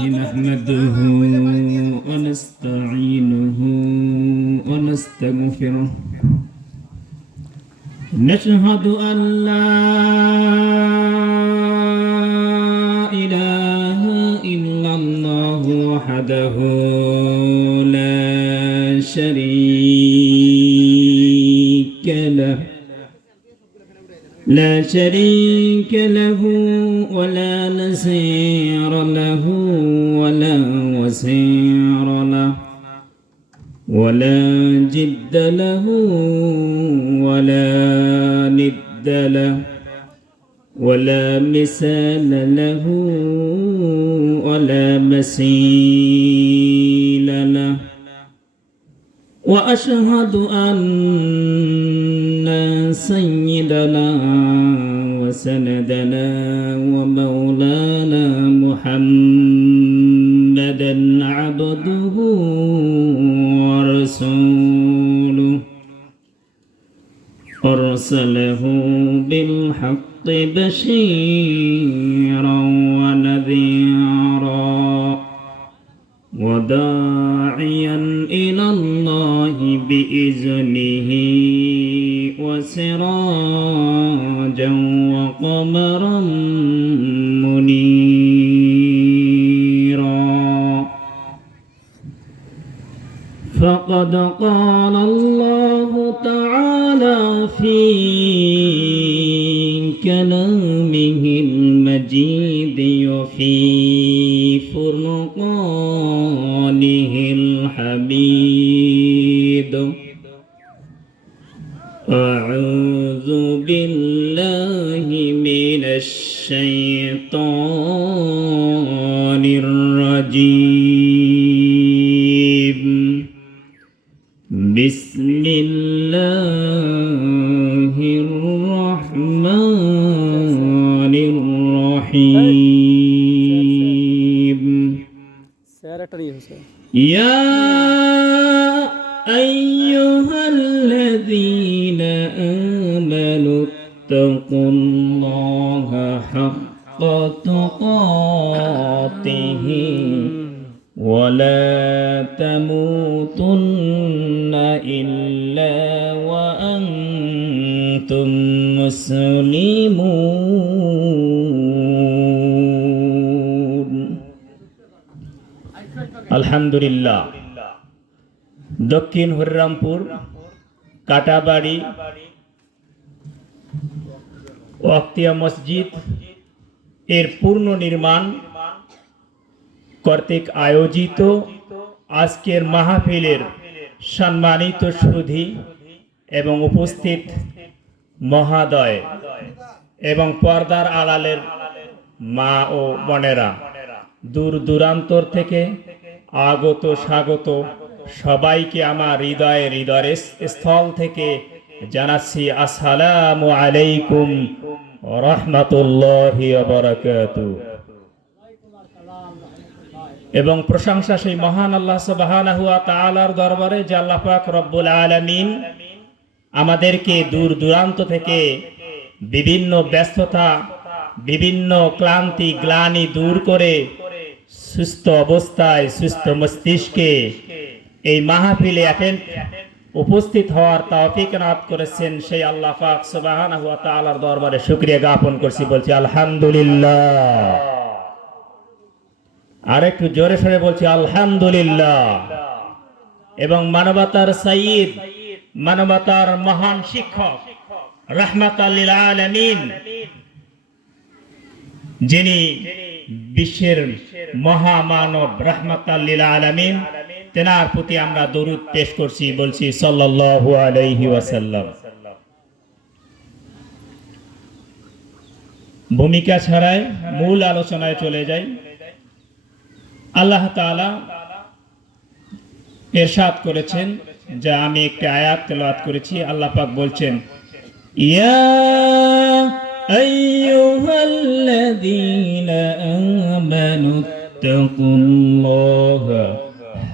نحمده ونستعينه ونستغفره نشهد أن لا إله إلا الله وحده لا شريك له ولا نصير له ولا وزير له ولا جد له ولا ند له ولا مثال له ولا مثيل له وأشهد أن سيدنا وسندنا ومولانا محمدا عبده ورسوله أرسله بالحق بشيرا ونذيرا وداعيا إلى الله بإذنه وسراجا وقمرا منيرا فقد قال الله تعالى في كلامه المجيد وفي فرقانه الحميد أعوذ بالله من الشيطان الرجيم بسم الله الرحمن الرحيم يا أيها الذين آمنوا اتقوا الله حق تقاته ولا تموتن إلا وأنتم مسلمون الحمد لله দক্ষিণ হরিরামপুর কাটাবাড়ি ওয়াক্তিয়া মসজিদ এর পূর্ণ নির্মাণ কর্তৃক আয়োজিত আজকের মাহফিলের সম্মানিত সুধী এবং উপস্থিত মহাদয় এবং পর্দার আড়ালের মা ও বোনেরা, দূর দূরান্তর থেকে আগত স্বাগত সবাইকে আমার হৃদয়ের স্থল থেকে জানাচ্ছি আসসালামু আলাইকুম ওয়া রাহমাতুল্লাহি ওয়া বারাকাতুহু। এবং প্রশংসা সেই মহান আল্লাহ সুবহানাহু ওয়া তাআলার দরবারে যে আল্লাহ পাক রব্বুল আলামিন আমাদেরকে দূর দূরান্ত থেকে বিভিন্ন ব্যস্ততা, বিভিন্ন ক্লান্তি গ্লানি দূর করে সুস্থ অবস্থায় সুস্থ মস্তিষ্কে এই মাহফিলে উপস্থিত হওয়ার তৌফিক নাত করেছেন সেই আল্লাহ পাক সুবহানাহু ওয়া তাআলার দরবারে শুকরিয়া জ্ঞাপন করছি, বলছি আলহামদুলিল্লাহ। আর একটু জোরে সরে বলছি আলহামদুলিল্লাহ। এবং মানবতার সাইয়্যিদ, মানবতার মহান শিক্ষক, রাহমাতাল লিল আলামিন, যিনি বিশ্বের মহামানব রাহমাতাল লিল আলামিন, তেনার প্রতি আমরা দরুদ পেশ করছি, বলছি সাল্লাল্লাহু আলাইহি ওয়াসাল্লাম। ভূমিকা ছাড়াই মূল আলোচনায় চলে যাই। আল্লাহ তাআলা ইরশাদ করেছেন, যা আমি একটি আয়াত তেলাওয়াত করেছি। আল্লাহ পাক বলছেন, ইয়া আইয়ুহাল্লাযীনা আমানু তাকুল্লাহা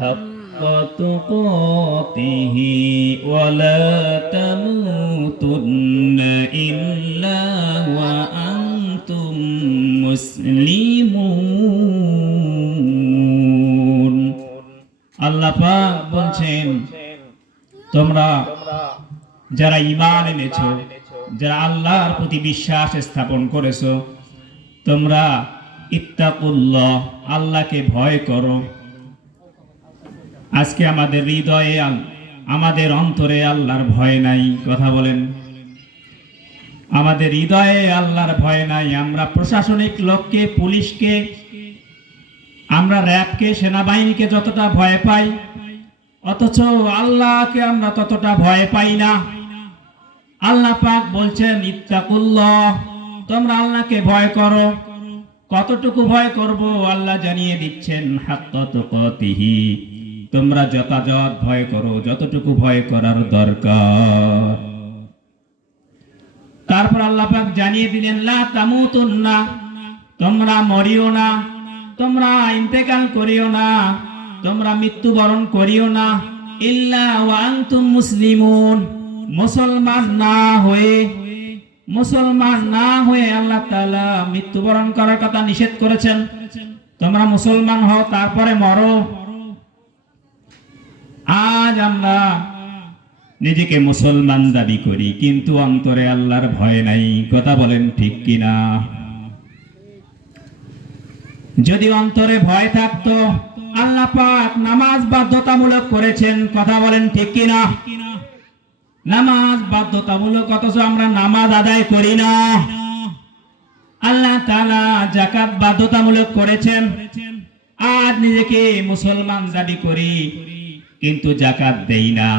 হাক্কা তুকাতিহি ওয়া লা তামুতুন্না ইল্লা ওয়া আনতুম মুসলিমুন। আল্লাহ পাক বলছেন, তোমরা যারা ঈমান এনেছো, যারা আল্লাহর প্রতি বিশ্বাস স্থাপন করেছো, তোমরা ইত্তাকুল্লাহ, আল্লাহকে ভয় করো। আজকে আমাদের হৃদয়ে আমাদের অন্তরে আল্লাহর ভয় নাই। কথা বলেন, আমাদের হৃদয়ে আল্লাহর ভয় নাই। আমরা প্রশাসনিক লোককে, পুলিশকে, আমরা র্যাবকে, সেনাবাহিনীকে যতটা ভয় পাই, অথচ আল্লাহকে আমরা ততটা ভয় পাই না। আল্লাহ পাক বলছেন ইত্তাকুল্লাহ, তোমরা আল্লাহকে ভয় করো। কতটুকু ভয় করব আল্লাহ জানিয়ে দিচ্ছেন, হাক্কা তুকাতিহি, তোমরা যথাযথ ভয় করো, যতটুকু ভয় করার দরকার। তারপর আল্লাহ পাক জানিয়ে দিলেন লা তামুতুন্না, তোমরা মরিও না, তোমরা ইন্তেকাল করিও না, তোমরা মৃত্যুবরণ করিও না, ইল্লা ওয়া আনতুম মুসলিমুন, মুসলমান না হয়ে আল্লাহ তাআলা মৃত্যুবরণ করার কথা নিষেধ করেছেন। তোমরা মুসলমান হও, তারপরে মরো। আজ আমরা নিজেকে মুসলমান দাবি করি, কিন্তু অন্তরে আল্লাহর ভয় নাই। কথা বলেন ঠিক কিনা? যদি অন্তরে ভয় থাকতো, আল্লাহ পাক নামাজ বাধ্যতামূলক করেছেন। কথা বলেন ঠিক কিনা? নামাজ বাধ্যতামূলক, অথচ আমরা নামাজ আদায় করি না। আল্লাহ তাআলা যাকাত বাধ্যতামূলক করেছেন। আজ নিজেকে মুসলমান দাবি করি, কিন্তু যাকাত দেই না।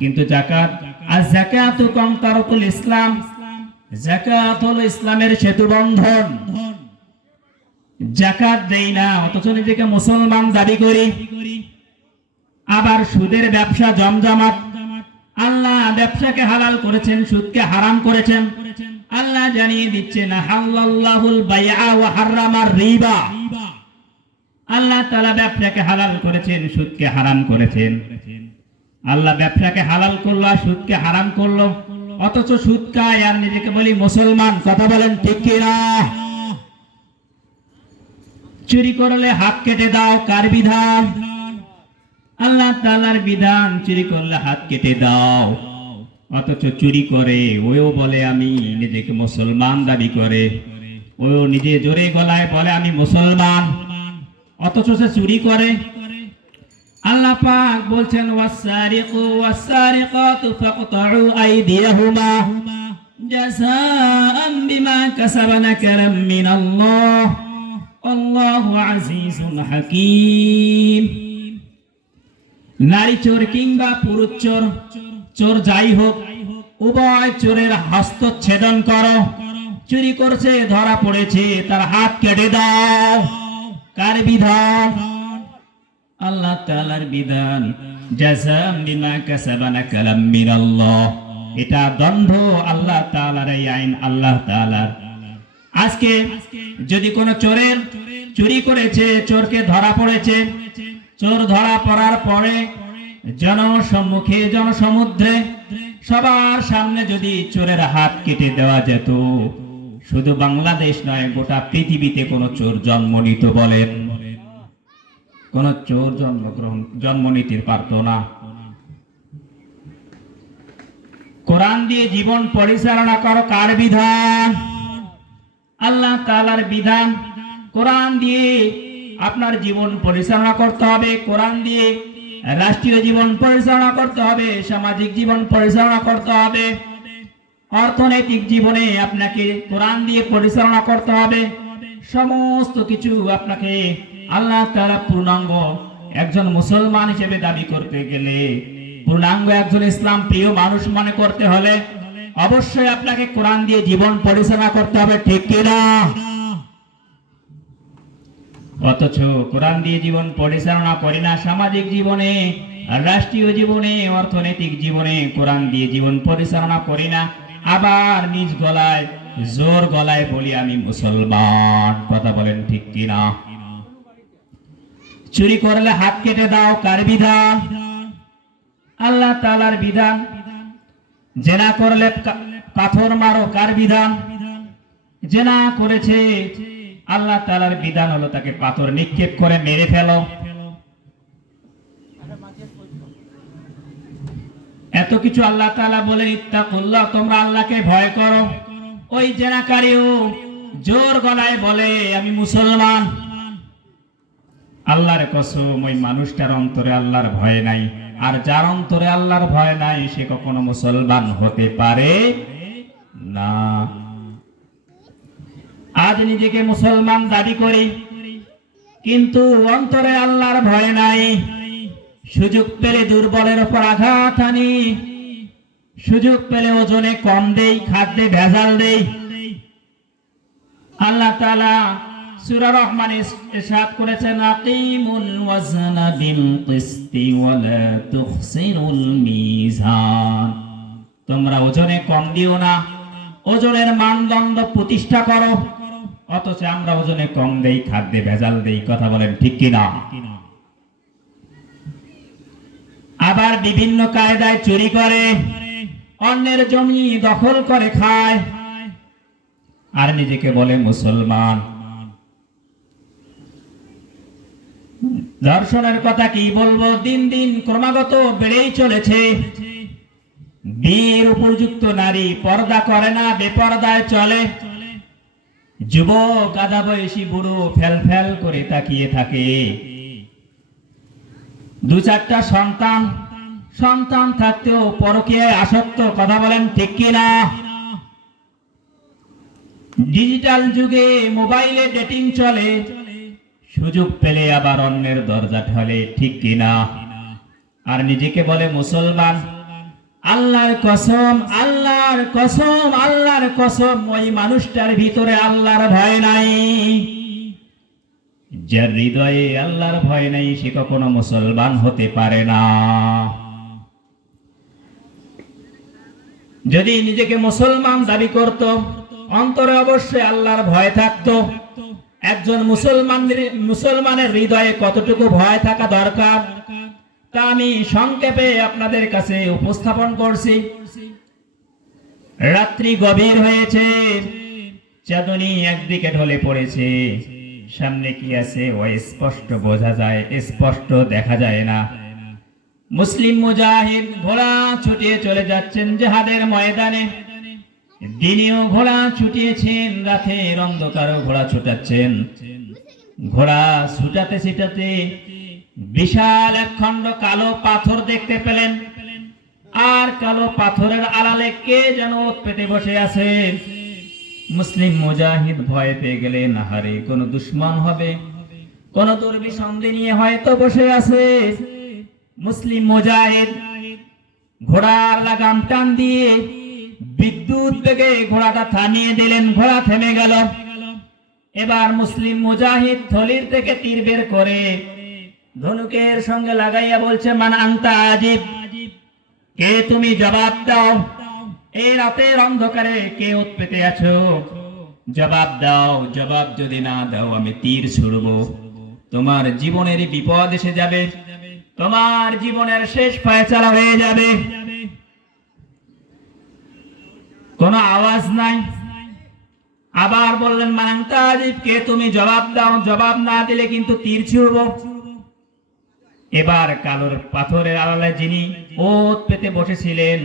কিন্তু যাকাত, আয-যাকাতু কামতারাতুল ইসলাম, যাকাত হলো ইসলামের সেতু বন্ধন। যাকাত দেই না, অথচ নিজেকে মুসলমান দাবি করি। আবার সুদের ব্যবসা জমজমাট। আল্লাহ ব্যবসাকে হালাল করেছেন, সুদকে হারাম করেছেন। আল্লাহ জানিয়ে দিচ্ছেন হাল্লাল্লাহুল বাইআ ওয়া হারামার রিবা। আল্লাহ তাআলা ব্যবসাকে হালাল করেছেন, সুদকে হারাম করেছেন। আল্লাহ ব্যবসাকে হালাল করলো আর সুদকে হারাম করলো, অথচ সুদ খায় আর নিজেকে বলি মুসলমান। কথা বলেন ঠিক কিনা? চুরি করলে হাত কেটে দাও, কার বিধান? আল্লাহ তাআলার বিধান। চুরি করলে হাত কেটে দাও, অথচ চুরি করে ওও বলে আমি নিজেকে মুসলমান দাবি করে, ও নিজে জোরে গলায় বলে আমি মুসলমান, অথচ সে চুরি করে। আল্লাহ পাক বলছেন ওয়াস-সারিকু ওয়াস-সারিকাতু ফাকতাউ আইদিয়াহুমা জাযাআন বিমা কাসাবা নাকালাম মিনাল্লাহ আল্লাহু আজিজুন হাকীম। নারী চোর কিংবা পুরুষ চোর, চোর যাই হোক, উভয় চোরের হস্তচ্ছেদন করো। চুরি করছে, ধরা পড়েছে, তার হাত কেটে দাও। কার বিধান? আল্লাহ তাআলার বিধান। জাযাম বিমা কাসাবা নাকালাম মিনাল্লাহ, এটা দণ্ড আল্লাহ তাআলার, এই আইন আল্লাহ তাআলার। আজকে যদি কোনো চোরের চুরি করেছে, চোরকে ধরা পড়েছে, চোর ধরা পড়ার পরে জনসম্মুখে, জনসমুদ্রে, সবার সামনে যদি চোরের হাত কেটে দেওয়া যেত, শুধু বাংলাদেশ নয়, গোটা পৃথিবীতে কোনো চোর জন্ম নিত বলেন? কোন চোর জন্ম নিতে পারত না। কোরআন দিয়ে জীবন পরিচালনা করো, কার বিধান? আল্লাহ তাআলার বিধান। কোরআন দিয়ে আপনার জীবন পরিচালনা করতে হবে। কোরআন দিয়ে রাষ্ট্রীয় জীবন পরিচালনা করতে হবে, সামাজিক জীবন পরিচালনা করতে হবে, অর্থনৈতিক জীবনে আপনাকে কোরআন দিয়ে পরিচালনা করতে হবে। সমস্ত কিছু আপনাকে আল্লাহ তাআলা পূর্ণাঙ্গ একজন মুসলমান হিসেবে দাবি করতে গেলে, পূর্ণাঙ্গ একজন ইসলাম প্রিয় মানুষ মনে করতে হলে অবশ্যই আপনাকে কোরআন দিয়ে জীবন পরিচালনা করতে হবে, ঠিক কিনা? অথচ কোরআন দিয়ে জীবন পরিচালনা করি না। সামাজিক জীবনে, রাষ্ট্রীয় জীবনে, অর্থনৈতিক জীবনে কোরআন দিয়ে জীবন পরিচালনা করি না। আবার নিজ গলায়, জোর গলায় বলি আমি মুসলমান। কথা বলেন ঠিক কিনা? চুরি করলে হাত কেটে দাও, কার বিধান? আল্লাহ তাআলার বিধান। জেনা করলে পাথর মারো, কার বিধান? জেনা করেছে, আল্লাহ তাআলার বিধান হলো তাকে পাথর নিক্ষেপ করে মেরে ফেলো। এত কিছু আল্লাহ তাআলা বলেন ইত্তাকুল্লাহ, তোমরা আল্লাহকে ভয় করো। ওই জেনাকারীও জোর গলায় বলে আমি মুসলমান। আল্লাহর কসম, ওই মানুষটার অন্তরে আল্লাহর ভয় নাই। আর যার অন্তরে আল্লাহর ভয় নাই সে কখনো মুসলমান হতে পারে না। আজ নিজেকে মুসলমান দাবি করি, কিন্তু অন্তরে আল্লাহর ভয় নাই। সুযোগ পেলে দুর্বলের উপর আঘাত আনি, সুযোগ পেলে ওজনে কম দেই, খাদ্যে ভেজাল দেই। আল্লাহ তাআলা সূরা রহমান ইরশাদ করেছেন, আকিমুল ওয়াজনা বিল কিসতি ওয়া লা তুখসিরুল মিজান। তোমরা ওজনে কম দিও না, ওজনের মানদণ্ড প্রতিষ্ঠা করো। অথচ আমরা ওজনে কম দেই, খাদ্যে ভেজাল দেই। কথা বলেন ঠিক কিনা? আবার বিভিন্ন কায়দায় চুরি করে, অন্যের জমি দখল করে খায়, আর নিজেকে বলে মুসলমান। ধর্ষণের কথা কি বলবো, দিন দিন ক্রমাগত বেড়েই চলেছে। বিয়ের উপযুক্ত নারী পর্দা করে না, বেপর্দায় চলে। যুবক আধা বয়সী বুড়ো ফেল ফেল করে তাকিয়ে থাকে। দু চারটা সন্তান থাকতেও পরকীয়ায় আসক্ত। কথা বলেন ঠিক কিনা? ডিজিটাল যুগে মোবাইলে ডেটিং চলে, সুযোগ পেলে আবার অন্যের দরজা ঠলে। ঠিক কিনা? আর নিজেকে বলে মুসলমান। আল্লাহর কসম, আল্লাহর কসম, আল্লাহর কসম, ওই মানুষটার ভিতরে আল্লাহর ভয় নাই। যার হৃদয়ে আল্লাহর ভয় নাই সে কখনো মুসলমান হতে পারে না। যদি নিজেকে মুসলমান দাবি করত, অন্তরে অবশ্যই আল্লাহর ভয় থাকতো। একজন মুসলমানের হৃদয়ে কতটুকু ভয় থাকা দরকার তা আমি সংক্ষেপে আপনাদের কাছে উপস্থাপন করছি। রাত্রি গভীর হয়েছে, চাঁদনী একদিকে ঢলে পড়েছে। সামনে কি আছে ও স্পষ্ট বোঝা যায়, স্পষ্ট দেখা যায় না। মুসলিম মুজাহিদ ঘোড়া ছুটিয়ে চলে যাচ্ছেন জিহাদের ময়দানে। দিনেও ঘোড়া ছুটিয়েছেন, রাতের অন্ধকারও ঘোড়া ছুটাচ্ছেন। ঘোড়া ছুটাতে ছুটাতে বিশাল এক খণ্ড কালো পাথর দেখতে পেলেন। আর কালো পাথরের আড়ালে কে যেন পেতে বসে আছে। মুসলিম মুজাহিদ ভয় পেয়ে গেলেন, হারে কোন দুশমন হবে, কোন দুর্বিসন্ধি নিয়ে হয়তো বসে আছে। মুসলিম মুজাহিদ ঘোড়ার লাগাম টান দিয়ে বিদ্যুৎ বেগে ঘোড়াটা থামিয়ে দিলেন। ঘোড়া থেমে গেল। এবার মুসলিম মুজাহিদ থলির থেকে তীর বের করে ধনুকের সঙ্গে লাগাইয়া বলছে, মান আনতা আজিব, কে তুমি, জবাব দাও। এই রাতের অন্ধকারে কে ওত পেতে আছো? জবাব দাও। জবাব যদি না দাও আমি তীর ছুড়ব। তোমার জীবনের বিপদ এসে যাবে, তোমার জীবনের শেষ ফয়সালা হয়ে যাবে। কোনো আওয়াজ নাই। আবার বললেন, মান আনতা আজিব, কে তুমি, জবাব দাও। জবাব না দিলে কিন্তু তীর ছুড়ব। এবার কালোর পাথরের আড়ালে যিনি ওত পেতে বসেছিলেন,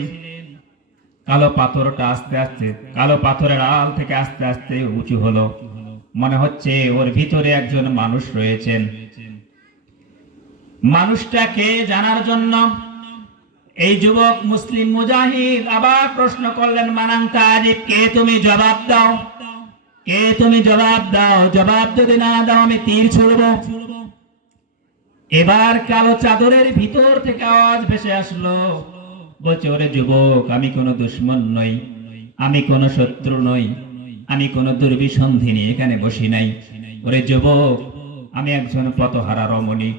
কালো পাথরটা আস্তে আস্তে, কালো পাথরের আড়াল থেকে আস্তে আস্তে উঁচু হলো। মনে হচ্ছে ওর ভিতরে একজন মানুষ রয়েছেন। মানুষটাকে জানার জন্য এই যুবক মুসলিম মুজাহিদ আবার প্রশ্ন করলেন, মান আনতা আজিব, কে তুমি, জবাব দাও। কে তুমি, জবাব দাও। জবাব যদি না দাও আমি তীর ছুড়ব। এবার কালো চাদরের ভিতর থেকে আওয়াজ ভেসে আসলো, বলছে, ওরে যুবক, আমি কোনো দুশমন নই, আমি কোনো শত্রু নই, আমি কোনো দুর্বিসন্ধি নিয়ে এখানে বসি নাই। ওরে যুবক, আমি একজন পথহারা রমণী।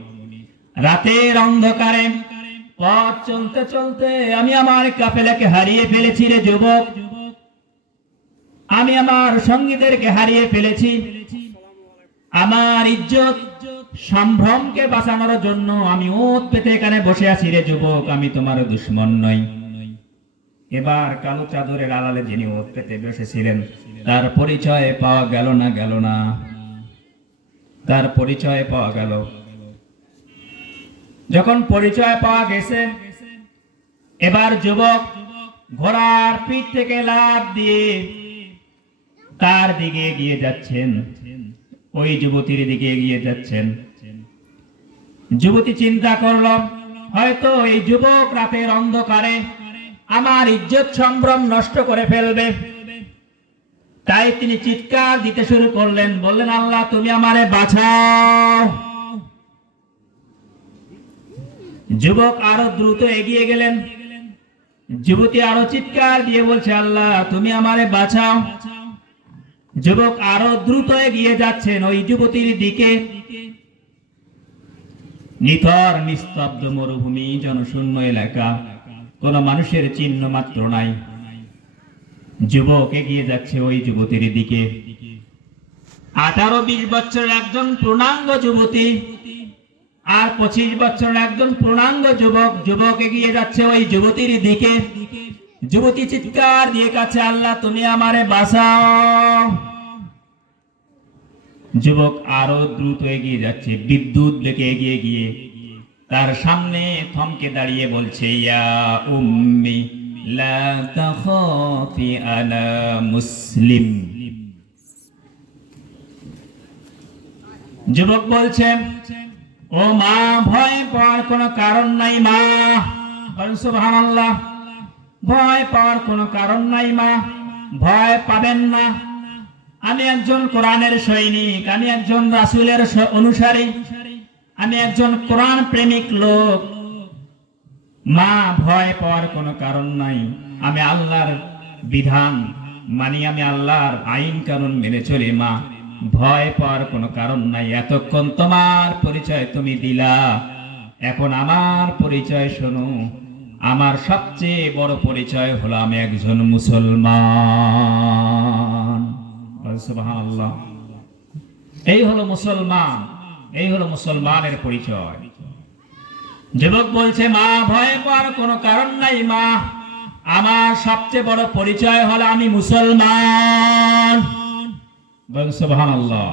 রাতের অন্ধকারে পথ চলতে চলতে আমি আমার কাফেলাকে হারিয়ে ফেলেছি। রে যুবক, আমি আমার সঙ্গীদেরকে হারিয়ে ফেলেছি। আমার ইজ্জত সম্ভ্রমকে বাঁচানোর জন্য আমি ওত পেতে এখানে বসে আছি। রে যুবক, আমি তোমার দুশমন নই। এবার কালো চাদরের আড়ালে যিনি ওত পেতে বসেছিলেন তার পরিচয় পাওয়া গেল না। তার পরিচয় পাওয়া গেল। যখন পরিচয় পাওয়া গেছে, এবার যুবক ঘোড়ার পিঠ থেকে লাফ দিয়ে তার দিকে এগিয়ে যাচ্ছেন, ওই যুবতীর দিকে এগিয়ে যাচ্ছেন। যুবতী চিন্তা করল, হয়তো এই যুবক রাতের অন্ধকারে আমার ইজ্জত সম্ভ্রম নষ্ট করে ফেলবে। তাই তিনি চিৎকার দিতে শুরু করলেন, বললেন, আল্লাহ তুমি আমারে বাঁচাও। যুবক আরো দ্রুত এগিয়ে গেলেন। যুবতী আরো চিৎকার দিয়ে বলছে, আল্লাহ তুমি আমারে বাঁচাও। যুবক আরো দ্রুত এগিয়ে যাচ্ছেন ওই যুবতীর দিকে। নিথর নিস্তব্ধ মরুভূমি, জনশূন্য এলাকা, কোন মানুষের চিহ্ন মাত্র নাই। যুবক এগিয়ে যাচ্ছে ওই যুবতীর দিকে। 18-20 বছরের একজন পূর্ণাঙ্গ যুবতী আর 25 বছরের একজন পূর্ণাঙ্গ যুবক। যুবক এগিয়ে যাচ্ছে ওই যুবতীর দিকে। যুবতী চিৎকার দিয়ে কাছে, আল্লাহ তুমি আমারে বাঁচাও। যুবক আরো দ্রুত এগিয়ে যাচ্ছে, বিদ্যুৎ বেগে এগিয়ে গিয়ে তার সামনে থমকে দাঁড়িয়ে বলছে, ইয়া উম্মি লা তাখাফি আনা মুসলিম। যুবক বলছে, ও মা, ভয় পাওয়ার কোনো কারণ নাই মা। সুবহানাল্লাহ, ভয় পাওয়ার কোনো কারণ নাই মা, ভয় পাবেন না। আমি একজন কোরআনের সৈনিক, আমি একজন রাসূলের অনুসারী, আমি একজন কোরআন প্রেমিক লোক। মা, ভয় পাওয়ার কোনো কারণ নাই। আমি আল্লাহর বিধান মানি, আমি আল্লাহর আইন কানুন মেনে চলি মা, ভয় পাওয়ার কোনো কারণ নাই। এতক্ষণ তোমার পরিচয় তুমি দিলা, এখন আমার পরিচয় শোনো। আমার সবচেয়ে বড় পরিচয় হলো আমি একজন মুসলমান। সুবহানাল্লাহ, এই হলো মুসলমান, এই হলো মুসলমানের পরিচয়। যুবক বলছে, মা ভয় পাওয়ার কোনো কারণ নাই মা, আমার সবচেয়ে বড় পরিচয় হলো আমি মুসলমান। সুবহানাল্লাহ,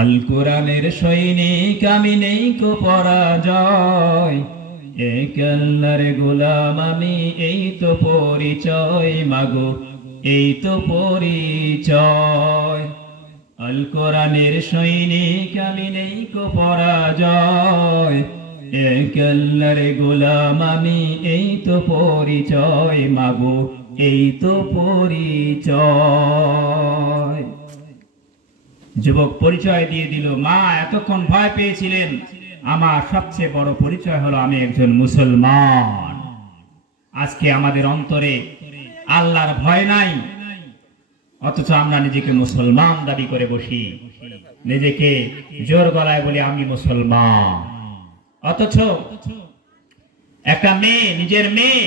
আল কোরআনের সৈনিক আমি, নেই কো পরাজয়, এক আল্লাহর গোলাম আমি, এই তো পরিচয় মাগো, এই তো পরিচয়। আল কোরআনের সৈনিক আমি, নেই কো পরাজয়, এক আল্লাহর গোলাম আমি, এই তো পরিচয় মাগো, এই তো পরিচয়। যুবক পরিচয় দিয়ে দিল, মা এতক্ষণ ভয় পেয়েছিলেন, আমার সবচেয়ে বড় পরিচয় হলো আমি একজন মুসলমান। আজকে আমাদের অন্তরে আল্লাহর ভয় নাই, অথচ আমরা নিজেকে মুসলমান দাবি করে বসি, নিজেকে জোর গলায় বলি আমি মুসলমান। অথচ একটা মেয়ে, নিজের মেয়ে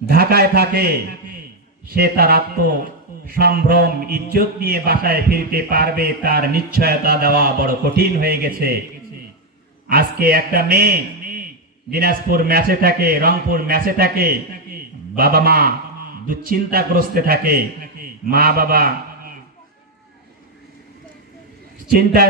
ঢাকায় থাকে, সে তার আত্ম সম্ভ্রম ইজ্জত নিয়ে বাসায় ফিরতে পারবে, তার নিশ্চয়তা দেওয়া বড় কঠিন হয়ে গেছে। আজকে একটা মেয়ে দিনাজপুর ম্যাচে থাকে, রংপুর ম্যাচে থাকে, বাবা মা দুশ্চিন্তাগ্রস্তে থাকে, মা বাবা চিন্তায়